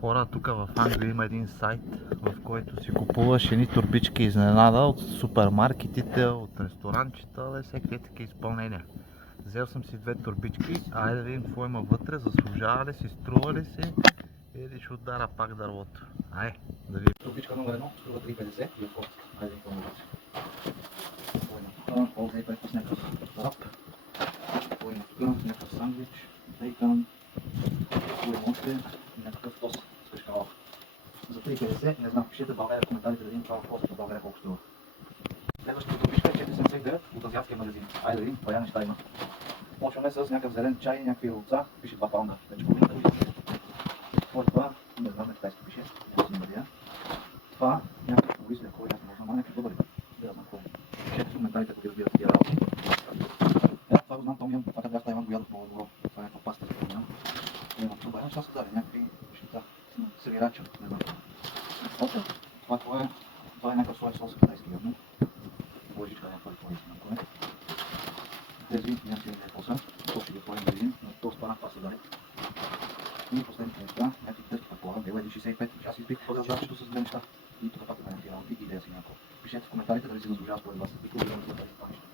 Хора, тук в Англия има един сайт, в който си купуваш едни турбички изненада от супермаркетите, от ресторанчета, всеки такива изпълнения. Взел съм си две турбички, айде да видим какво има вътре, заслужава ли си, струва ли си или ще удара пак дървото. Ай, да видим. Турбичка номер 1 струва 3,50 и от кост. Айде да видим какво има тук. Полза и пред с някакъв рап. Какво има тук? Някакъв сандвич, бейкън. Какво има още? Някакъв тос с кашкавал. За 3,50, не знам, пишете в България в коментарите да видим това в кост в България колко струва. Следващата турбичка е 4,79 от азиатския магазин. Айде да видим, това неща има. Почваме с някакъв зелен чай, някакви яйца, пише 2 паунда. Вече половината видим. Какво е това? Не знам, на китайски пише. Това някакъв фаворит, кой някакъв може, някакви бъбъри. Да знам какво е. Пишете в коментарите, ако ви разбирате тия работи. Това го знам, том ям, това как имам го ядох много добро. Това е някаква паста, според мен. Имам това една част дали, някакви неща. Севирача, не знам. Това е някакъв слой сос китайски явно. Лъжичка някаква това е. Тези някакви какво са. То ще ги отворим да видим, но то спана паста дали. И последните неща, някакви тъжки предполагам, била 1,65. Аз избих подължаващо с две неща. И тук пак има някакви работи и идея си някакво. Пишете в коментарите дали си заслужава според вас. И какво да това нещо.